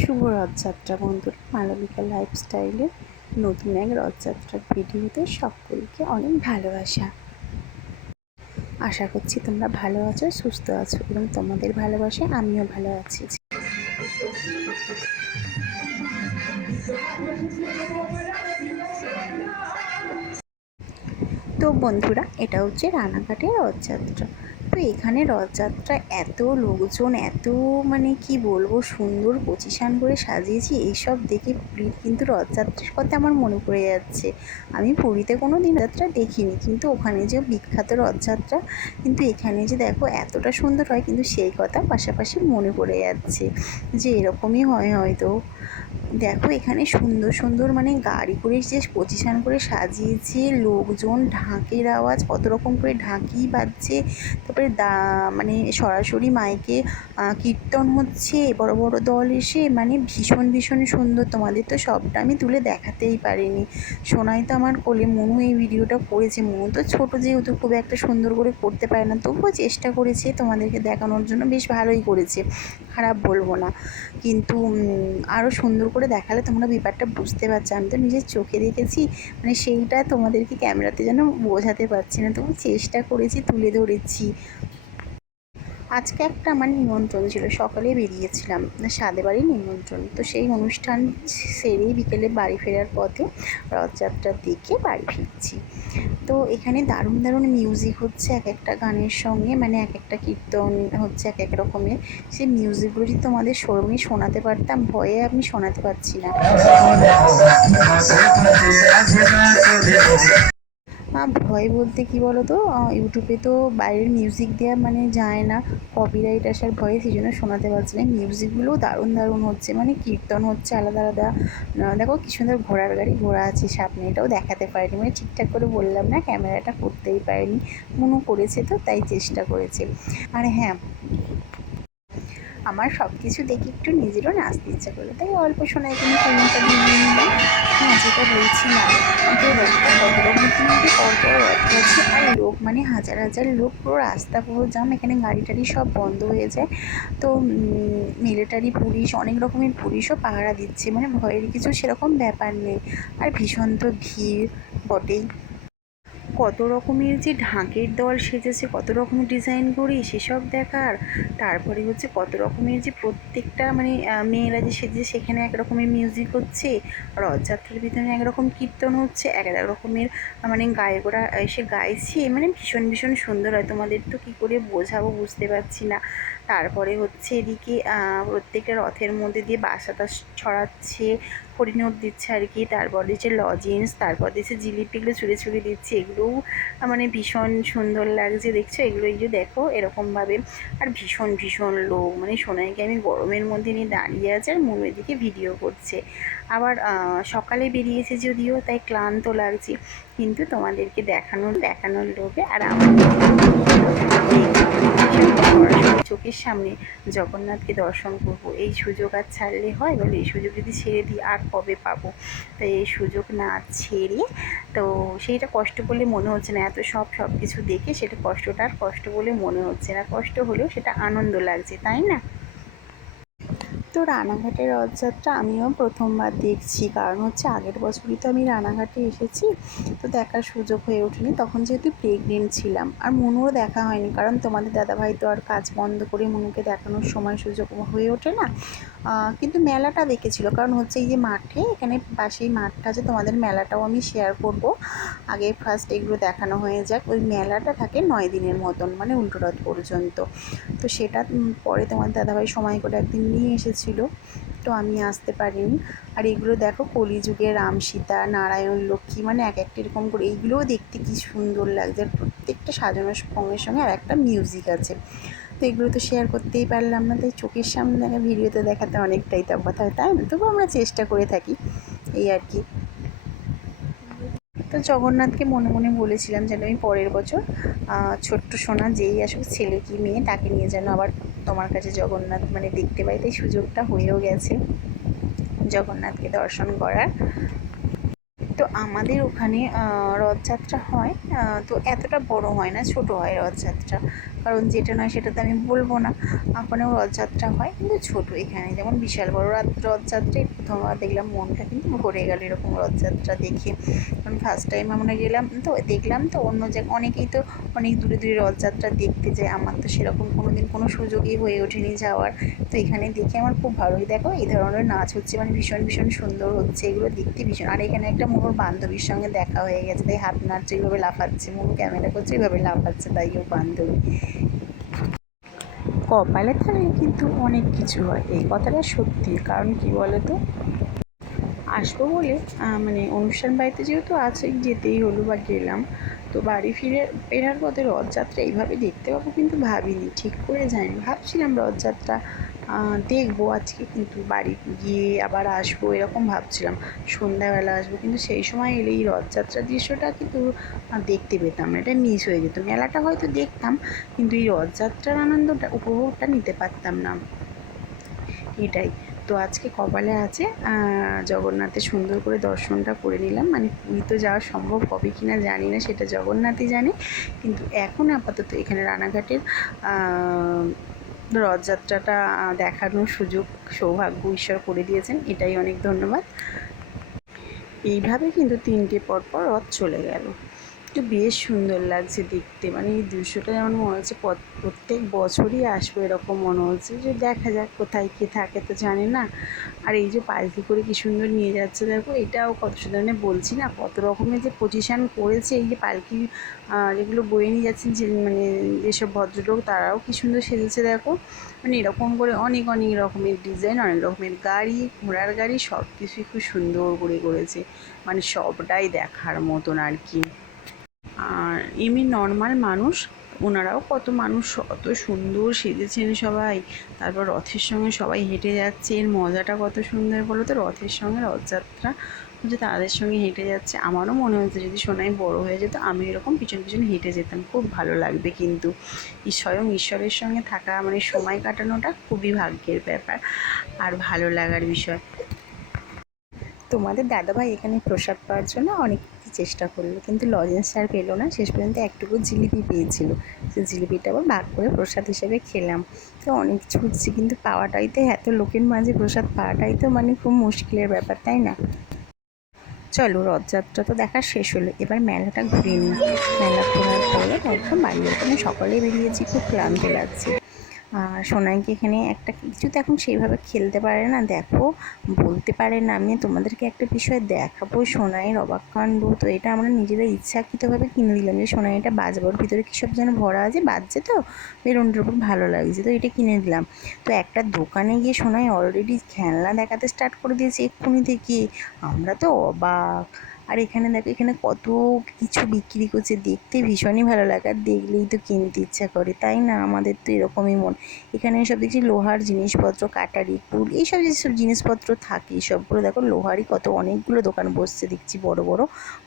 শুভ রথযাত্রা বন্ধুরা। মালবিকা লাইফস্টাইলের নতুন এক রথযাত্রার ভিডিওতে সকলকে অনেক ভালোবাসা। আশা করছি তোমরা ভালো আছো, সুস্থ আছো এবং তোমাদের ভালোবাসে আমিও ভালো আছি। তো বন্ধুরা, এটা হচ্ছে রানাঘাটের রথযাত্রা। তো এখানে রথযাত্রা এত লোকজন, এত মানে কি বলব, সুন্দর পজিশান করে সাজিয়েছি, এইসব দেখে পুরীর কিন্তু রথযাত্রার কথা আমার মনে পড়ে যাচ্ছে। আমি পুরীতে কোনো দিন যাত্রা দেখিনি, কিন্তু ওখানে যে বিখ্যাত রথযাত্রা, কিন্তু এখানে যে দেখো এতটা সুন্দর হয়, কিন্তু সেই কথা পাশাপাশি মনে পড়ে যাচ্ছে যে এরকমই হয় হয়তো। দেখো, এখানে সুন্দর সুন্দর মানে গাড়ি করে যে পজিশান করে সাজিয়েছে, লোকজন, ঢাকের আওয়াজ, কত রকম করে ঢাকি বাজছে। তারপরে দা মানে সরাসরি মাইকে কীর্তন হচ্ছে, বড় বড় দল এসে মানে ভীষণ ভীষণ সুন্দর। তোমাদের তো সবটা আমি তুলে দেখাতেই পারিনি। সোনাই তো আমার কোলে, মনু এই ভিডিওটা করেছে। মনু তো ছোটো যেহেতু, খুব একটা সুন্দর করে করতে পারে না, তবুও চেষ্টা করেছে তোমাদেরকে দেখানোর জন্য, বেশ ভালোই করেছে। খারাপ বলব না। কিন্তু আরও সুন্দর করে দেখালে তোমরা ব্যাপারটা বুঝতে পারছ। আমি তো নিজের চোখে দেখেছি মানে সেইটা তোমাদেরকে ক্যামেরাতে যেন বোঝাতে পারছি না। তবু চেষ্টা করেছি, তুলে ধরেছি। আজকে একটা আমার নিমন্ত্রণ ছিল, সকালে বেরিয়েছিলাম, সাদে বাড়ির নিমন্ত্রণ। তো সেই অনুষ্ঠান সেরেই বিকেলে বাড়ি ফেরার পথে রথযাত্রা দেখে বাড়ি ফিরছি। তো এখানে দারুণ দারুণ মিউজিক হচ্ছে, এক একটা গানের সঙ্গে মানে এক একটা কীর্তন হচ্ছে, এক এক রকমের। সেই মিউজিকগুলো যদি তোমাদের শোরমে শোনাতে পারতাম, ভয়ে আমি শোনাতে পারছি না। ভয় বলতে কি বলো তো ইউটিউবে তো বাইরের মিউজিক দেওয়া মানে যায় না। কপিরাইট আসার ভয়ে সেই জন্য শোনাতে পারছি না। মিউজিকগুলোও দারুণ দারুণ হচ্ছে। মানে কীর্তন হচ্ছে আলাদা আলাদা। দেখো কি সুন্দর ঘোড়ার গাড়ি ঘোড়া আছে সামনে। এটাও দেখাতে পারিনি। মানে ঠিকঠাক করে বললাম না ক্যামেরাটা করতেই পারিনি। মনে করেছে তো, তাই চেষ্টা করেছে। আর হ্যাঁ আমার সব কিছু দেখে একটু নিজেরও নাচতে ইচ্ছে করল। তাই অল্প সময় কোনো ফোনটা দিয়ে নিলাম। হ্যাঁ যেটা বলছিলাম, যে আছে আর লোক মানে হাজার হাজার লোক পুরো রাস্তা পুরো জাম এখানে গাড়ি টাড়ি সব বন্ধ হয়ে যায়। তো মিলিটারি পুলিশ, অনেক রকমের পুলিশও পাহারা দিচ্ছে। মানে ভয়ের কিছু সেরকম ব্যাপার নেই। আর ভীষণ তো ভিড় বটেই। কত রকমের যে ঢাকের দল সেজেছে, কত রকমের ডিজাইন করে সেসব দেখার, তারপরে হচ্ছে কত রকমের যে প্রত্যেকটা মানে মেয়েরা যে সেজে সেখানে এক রকমের মিউজিক হচ্ছে রথযাত্রার ভিতরে একরকম কীর্তন হচ্ছে, এক এক রকমের মানে গায়করা এসে গাইছে মানে ভীষণ ভীষণ সুন্দর হয়। তোমাদের তো কী করে বোঝাবো বুঝতে পারছি না। তারপরে হচ্ছে এদিকে প্রত্যেকটা রথের মধ্যে দিয়ে বাসাটা ছড়াচ্ছে হরিণোট দিচ্ছে আর কি। তারপর দিচ্ছে লজেন্স তারপর দিচ্ছে জিলিপিগুলো ছুঁড়ে ছুঁড়ে দিচ্ছে। এগুলোও মানে ভীষণ সুন্দর লাগছে দেখছ। এগুলো এই যে দেখো, এরকমভাবে। আর ভীষণ ভীষণ লোক। মানে সোনাইকে আমি গরমের মধ্যে নিয়ে দাঁড়িয়ে আছে আর মনের দিকে ভিডিও করছে। আবার সকালে বেরিয়েছে যদিও, তাই ক্লান্ত লাগছে। কিন্তু তোমাদেরকে দেখানোর দেখানোর লোকে আর আমার চোখের সামনে জগন্নাথকে দর্শন করব। এই সুযোগ আর ছাড়লে হয়? বলে, এই সুযোগ যদি ছেড়ে দিই, আর কবে পাবো? তাই এই সুযোগ না ছেড়ে, তো সেইটা কষ্ট বলে মনে হচ্ছে না। এত সব সব কিছু দেখে সেটা কষ্টটা আর কষ্ট বলে মনে হচ্ছে না। কষ্ট হলেও সেটা আনন্দ লাগছে, তাই না? তো রানাঘাটের রথযাত্রা আমিও প্রথমবার দেখছি। কারণ হচ্ছে আগের বছরই তো আমি রানাঘাটে এসেছি, তো দেখার সুযোগ হয়ে ওঠেনি। তখন যেহেতু প্রেগনেন্ট ছিলাম, আর মনুরও দেখা হয়নি, কারণ তোমাদের দাদাভাই তো আর কাজ বন্ধ করে মনুকে দেখানোর সময় সুযোগ হয়ে ওঠে না। কিন্তু মেলাটা দেখেছিল, কারণ হচ্ছে এই যে মাঠে, এখানে পাশেই মাঠটা আছে, তোমাদের মেলাটাও আমি শেয়ার করব। আগে ফার্স্ট এগুলো দেখানো হয়ে যাক। ওই মেলাটা থাকে নয় দিনের মতন মানে উল্টো রথ পর্যন্ত। তো সেটা পরে তোমার দাদাভাই সময় করে একদিন নিয়ে এসেছিল তো আমি আসতে পারিনি। আর এগুলো দেখো কলিযুগে রাম সীতা, নারায়ণ, লক্ষ্মী মানে এক একটা এরকম করে। এইগুলোও দেখতে কি সুন্দর লাগছে। আর প্রত্যেকটা সাজানোর সঙ্গে সঙ্গে আর একটা মিউজিক আছে। তো এগুলো তো শেয়ার করতেই পারলাম না। তাই চোখের সামনে দেখা, ভিডিওতে দেখাতে অনেকটাই কথা হয়। তাই না? তবুও আমরা চেষ্টা করে থাকি। এই আর কি। তো জগন্নাথকে মনে মনে বলেছিলাম যেন আমি পরের বছর ছোট্ট সোনা, যেই আসুক ছেলে কি মেয়ে, তাকে নিয়ে যেন আবার তোমার কাছে জগন্নাথ মানে দেখতে পাইতে সুযোগটা হয়েও গেছে জগন্নাথকে দর্শন করার। তো আমাদের ওখানে রথযাত্রা হয় তো এতটা বড় হয় না, ছোট হয় রথযাত্রা। কারণ যেটা নয় সেটা তো আমি বলব না। ওখানেও রথযাত্রা হয়, কিন্তু ছোটো এখানে। যেমন বিশাল বড় রাত, রথযাত্রায় প্রথমবার দেখলাম মনটা কিন্তু ভরে গেল এরকম রথযাত্রা দেখে। কারণ ফার্স্ট টাইম আমরা গেলাম, তো দেখলাম তো অন্য জায়গায় অনেকেই তো অনেক দূরে দূরে রথযাত্রা দেখতে যায়। আমার তো সেরকম কোনো দিন কোনো সুযোগই হয়ে ওঠেনি যাওয়ার। তো এখানে দেখে আমার খুব ভালোই দেখো এই ধরনের নাচ হচ্ছে মানে ভীষণ ভীষণ সুন্দর হচ্ছে। এগুলো দেখতে ভীষণ আর এখানে একটা মোর বান্ধবীর সঙ্গে দেখা হয়ে গেছে। তাই হাত নাড়ছে, এইভাবে লাফাচ্ছে, মনু ক্যামেরা করছে, এইভাবে লাফাচ্ছে। তাই ও বান্ধবী। কপালে থাকলে কিন্তু অনেক কিছু হয়। এই কথাটা সত্যি। কারণ কি বলো তো আসব বলে মানে অনুষ্ঠান বাড়িতে যেহেতু আছে, যেতেই হলো বা গেলাম, তো বাড়ি ফিরে ফেরার পথে রথযাত্রা এইভাবে দেখতে পাবো কিন্তু ভাবিনি। ঠিক করে যাইনি। ভাবছিলাম রথযাত্রা দেখব আজকে কিন্তু বাড়ি গিয়ে আবার আসব, এরকম ভাবছিলাম। সন্ধ্যাবেলা আসব, কিন্তু সেই সময় এলে এই রথযাত্রার দৃশ্যটা কিন্তু দেখতে পেতাম না এটা মিস হয়ে যেত। মেলাটা হয়তো দেখতাম, কিন্তু এই রথযাত্রার আনন্দটা, উপভোগটা নিতে পারতাম না। এটাই। তো আজকে কপালে আছে জগন্নাথের সুন্দর করে দর্শনটা করে নিলাম। মানে পুরী তো যাওয়া সম্ভব হবে কি না জানি না, সেটা জগন্নাথই জানে। কিন্তু এখন আপাতত এখানে রানাঘাটের রথযাত্রাটা দেখানোর সুযোগ, সৌভাগ্য ঈশ্বর করে দিয়েছেন, এটাই অনেক ধন্যবাদ। এইভাবে কিন্তু তিনটে পরপর পর রথ চলে গেল। তো বেশ সুন্দর লাগছে দেখতে। মানে এই দৃশ্যটা যেমন মনে হচ্ছে প্রত্যেক বছরই আসবে এরকম মনে হচ্ছে যে দেখা যাক কোথায় কে থাকে তো জানি না। আর এই যে পালকি করে কি সুন্দর নিয়ে যাচ্ছে দেখো, এটাও কত সুন্দর মানে বলছি না কত রকমের যে পজিশান করেছে, এই যে পালকি যেগুলো বয়ে নিয়ে যাচ্ছেন যে মানে যেসব ভদ্রলোক তারাও কি সুন্দর সেজেছে দেখো। মানে এরকম করে অনেক অনেক রকমের ডিজাইন অনেক রকমের গাড়ি, ঘোড়ার গাড়ি সব কিছুই খুব সুন্দর করে করেছে। মানে সবটাই দেখার মতন আর কি। আর এমনি নর্মাল মানুষ, ওনারাও কত মানুষ, কত সুন্দর সেজেছেন সবাই। তারপর রথের সঙ্গে সবাই হেঁটে যাচ্ছে, এর মজাটা কত সুন্দর বলো তো রথের সঙ্গে রথযাত্রা হচ্ছে তাদের সঙ্গে হেঁটে যাচ্ছে। আমারও মনে হচ্ছে যদি সোনাই বড় হয়ে যেত, আমি এরকম পিছন পিছন হেঁটে যেতাম। খুব ভালো লাগবে কিন্তু। স্বয়ং ঈশ্বরের সঙ্গে থাকা মানে সময় কাটানোটা খুবই ভাগ্যের ব্যাপার আর ভালো লাগার বিষয়। তোমাদের দাদাভাই এখানে প্রসাদ পাওয়ার জন্য অনেক চেষ্টা করল। কিন্তু লজেন্স আর পেল না। শেষ পর্যন্ত একটুকু জিলিপি পেয়েছিল। সে জিলিপিটা আবার ভাগ করে প্রসাদ হিসেবে খেলাম। তো অনেক ছুটছি, কিন্তু পাওয়াটাই তো এত লোকের মাঝে প্রসাদ পাওয়াটাই তো মানে খুব মুশকিলের ব্যাপার, তাই না? চলো, রথযাত্রা তো দেখা শেষ হলো। এবার মেলাটা ঘুরিয়ে নিই। মেলা ঘোরার পরে একদম বাড়ি ওখানে সকালে বেরিয়েছি। খুব ক্লান্ত লাগছে। আর সোনাইকে এখানে একটা কিছু তো এখন সেইভাবে খেলতে পারে না। দেখো, বলতে পারে না, আমি তোমাদেরকে একটা বিষয় দেখাবো। সোনাইয়ের অবাক কাণ্ড তো এটা আমরা নিজেরা ইচ্ছাকৃতভাবে কিনে দিলাম যে সোনাই এটা বাজবার ভিতরে কী সব যেন ভরা আছে, বাজছে তো? বেরোনটার উপর ভালো লাগছে তো, এটা কিনে দিলাম। তো একটা দোকানে গিয়ে সোনাই অলরেডি খেলনা দেখাতে স্টার্ট করে দিয়েছে এক্ষুনি থেকে। আমরা তো অবাক। আর এখানে দেখো, এখানে কত কিছু বিক্রি করছে, দেখতে ভীষণই ভালো লাগে, আর দেখলেই তো কিনতে ইচ্ছা করে, তাই না? আমাদের তো এরকমই মন। এখানে সব দেখছি লোহার জিনিসপত্র, কাটারি কুল এইসব যেসব জিনিসপত্র থাকে সবগুলো দেখো, লোহারই কত, অনেকগুলো দোকান বসছে, দেখছি বড় বড়,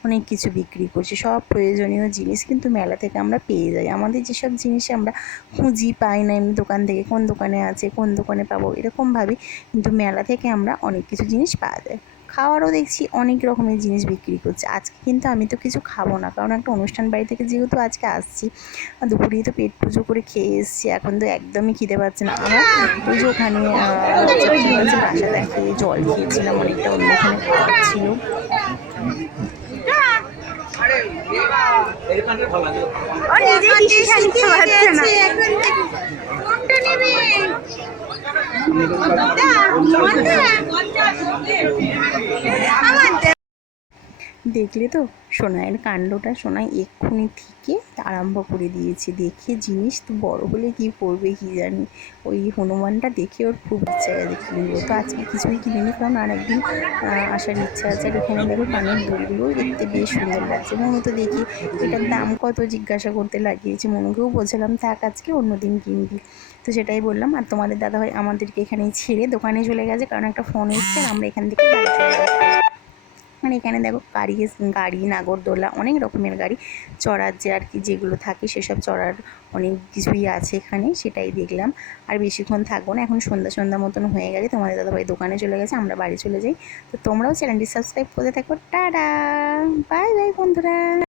অনেক কিছু বিক্রি করছে, সব প্রয়োজনীয় জিনিস কিন্তু মেলা থেকে আমরা পেয়ে যাই। আমাদের যেসব জিনিস আমরা খুঁজি পাই না, এমনি দোকান থেকে, কোন দোকানে আছে, কোন দোকানে পাবো এরকম ভাবি কিন্তু মেলা থেকে আমরা অনেক কিছু জিনিস পাওয়া যায়। খাওয়ারও দেখছি অনেক রকমের জিনিস বিক্রি করছে। আজকে কিন্তু আমি তো কিছু খাব না কারণ একটা অনুষ্ঠান বাড়ি থেকে যেহেতু আজকে আসছি দুপুরেই তো পেট পুজো করে খেয়ে এসেছি এখন তো একদমই খিদে পাচ্ছে না। আমার ওই যে ওখানে বাসা দেখে জল খেয়েছিলাম অনেকটা অন্য ওখানে খাওয়ার ছিল না। দেখলে তো সোনাইয়ের কাণ্ডটা সোনাই এক্ষুনি থেকে আরম্ভ করে দিয়েছে। দেখে জিনিস তো বড় হলে কি পড়বে কি জানি। ওই হনুমানটা দেখে ওর খুব ইচ্ছা আছে কিনবো তো আজকে কিছুই কিনিনি কারণ আর একদিন আসার ইচ্ছা আছে। আর এখানে দেখো কানের দুলগুলোও দেখতে বেশ সুন্দর লাগছে। মনে তো দেখি এটার দাম কত জিজ্ঞাসা করতে লাগিয়েছে। মনুকেও বলছিলাম, থাক আজকে অন্যদিন কিনবি। তো সেটাই বললাম, আর তোমাদের দাদা ভাই আমাদেরকে এখানেই ছেড়ে দোকানে চলে গেছে। কারণ একটা ফোন এসছে, আমরা এখান থেকে মানে এখানে দেখো গাড়ি গাড়ি, নাগরদোলা অনেক রকমের গাড়ি। চড়ার যে আর কি যেগুলো থাকে সেসব চড়ার অনেক কিছুই আছে এখানে, সেটাই দেখলাম। আর বেশিক্ষণ থাকব না, এখন সন্ধ্যা সন্ধ্যা মতন হয়ে গেছে। তোমাদের দাদাভাই দোকানে চলে গেছে, আমরা বাড়ি চলে যাই। তো তোমরাও চ্যানেলটি সাবস্ক্রাইব করে থাকো। টাটা! বাই বাই বন্ধুরা!